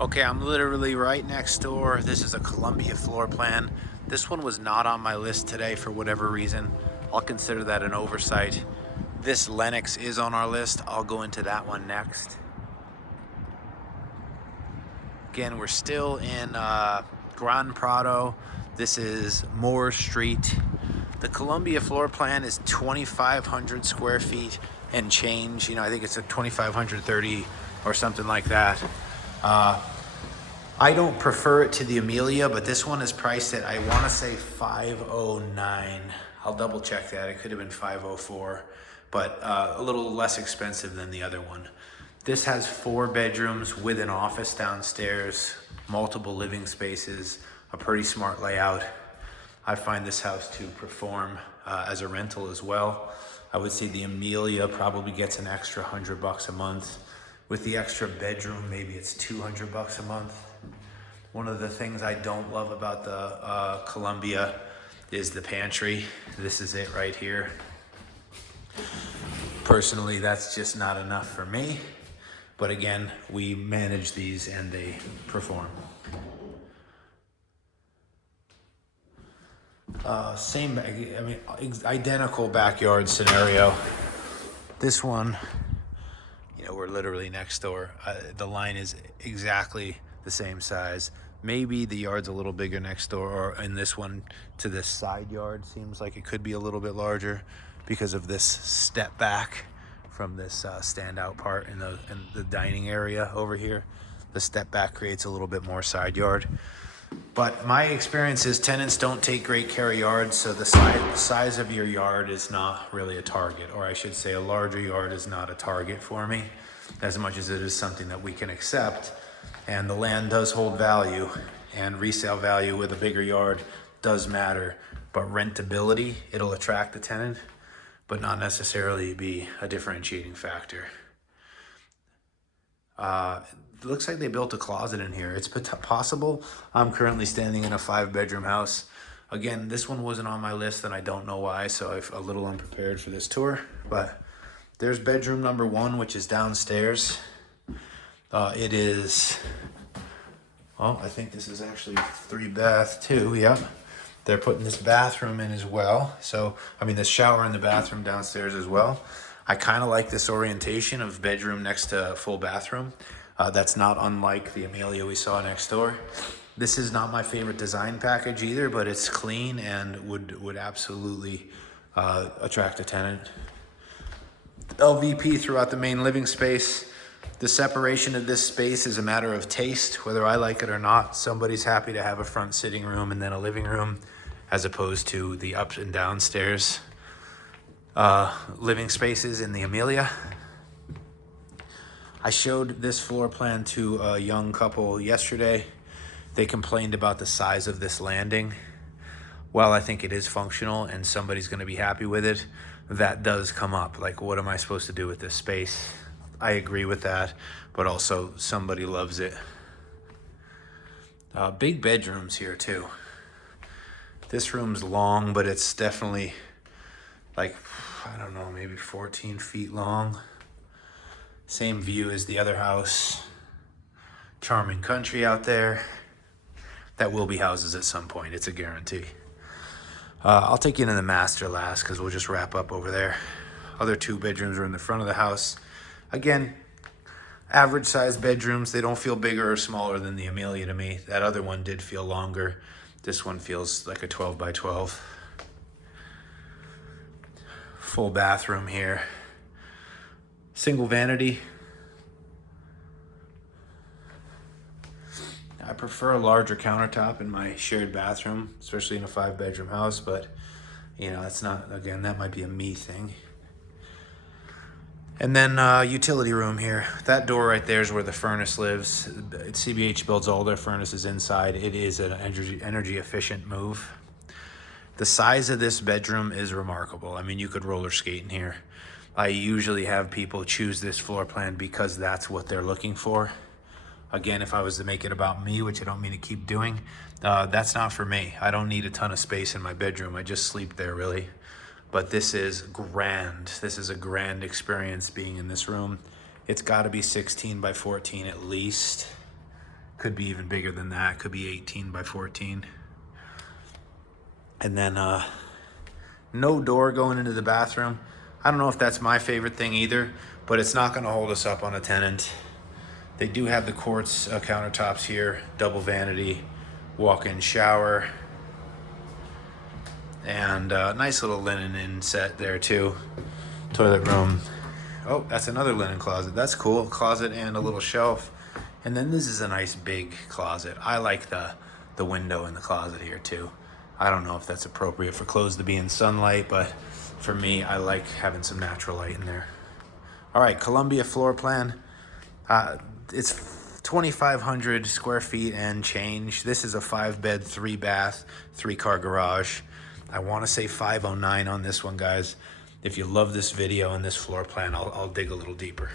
Okay, I'm literally right next door. This is a Columbia floor plan. This one was not on my list today for whatever reason. I'll consider that an oversight. This Lennox is on our list. I'll go into that one next. Again, we're still in Gran Prado. This is Moore Street. The Columbia floor plan is 2,500 square feet and change. You know, I think it's a 2,530 or something like that. I don't prefer it to the Amelia, but this one is priced at, I want to say 509. I'll double check that. It could have been 504, but a little less expensive than the other one. This has 4 bedrooms with an office downstairs, multiple living spaces, a pretty smart layout. I find this house to perform as a rental as well. I would say the Amelia probably gets an extra $100 a month. With the extra bedroom, maybe it's $200 a month. One of the things I don't love about the Columbia is the pantry. This is it right here. Personally, that's just not enough for me. But again, we manage these and they perform. Same, I mean, identical backyard scenario. This one, you know, we're literally next door. The line is exactly the same size. Maybe the yard's a little bigger next door, or in this one to this side yard seems like it could be a little bit larger because of this step back from this standout part in the dining area over here. The step back creates a little bit more side yard. But my experience is tenants don't take great care of yards, so the size of your yard is not really a target, or I should say a larger yard is not a target for me, as much as it is something that we can accept. And the land does hold value, and resale value with a bigger yard does matter, but rentability, it'll attract the tenant, but not necessarily be a differentiating factor. It looks like they built a closet in here. It's possible. I'm currently standing in a 5-bedroom house. Again, this one wasn't on my list and I don't know why, so I'm a little unprepared for this tour, but there's bedroom number 1, which is downstairs. It is, well, I think this is actually 3-bath too, yep. They're putting this bathroom in as well. So, I mean, the shower and the bathroom downstairs as well. I kind of like this orientation of bedroom next to full bathroom. That's not unlike the Amelia we saw next door. This is not my favorite design package either, but it's clean and would absolutely attract a tenant. LVP throughout the main living space. The separation of this space is a matter of taste, whether I like it or not. Somebody's happy to have a front sitting room and then a living room, as opposed to the up and downstairs living spaces in the Amelia. I showed this floor plan to a young couple yesterday. They complained about the size of this landing. While I think it is functional and somebody's going to be happy with it, that does come up. Like, what am I supposed to do with this space? I agree with that, but also somebody loves it. Big bedrooms here too. This room's long, but it's definitely like, I don't know, maybe 14 feet long. Same view as the other house. Charming country out there. That will be houses at some point, it's a guarantee. I'll take you into the master last because we'll just wrap up over there. Other 2 bedrooms are in the front of the house. Again, average size bedrooms. They don't feel bigger or smaller than the Amelia to me. That other one did feel longer. This one feels like a 12 by 12. Full bathroom here. Single vanity. I prefer a larger countertop in my shared bathroom, especially in a 5-bedroom house, but you know, that's not, again, that might be a me thing. And then utility room here. That door right there is where the furnace lives. CBH builds all their furnaces inside. It is an energy efficient move. The size of this bedroom is remarkable. I mean, you could roller skate in here. I usually have people choose this floor plan because that's what they're looking for. Again, if I was to make it about me, which I don't mean to keep doing, that's not for me. I don't need a ton of space in my bedroom. I just sleep there, really. But this is grand. This is a grand experience being in this room. It's got to be 16 by 14 at least. Could be even bigger than that. Could be 18 by 14. And then no door going into the bathroom. I don't know if that's my favorite thing either, but it's not going to hold us up on a tenant. They do have the quartz countertops here, double vanity, walk-in shower, and nice little linen inset there too. Toilet room. Oh, that's another linen closet. That's cool. Closet and a little shelf. And then this is a nice big closet. I like the window in the closet here too. I don't know if that's appropriate for clothes to be in sunlight, but for me, I like having some natural light in there. All right, Columbia floor plan. It's 2,500 square feet and change. This is a 5-bed, 3-bath, 3-car garage. I want to say 509 on this one, guys. If you love this video and this floor plan, I'll dig a little deeper.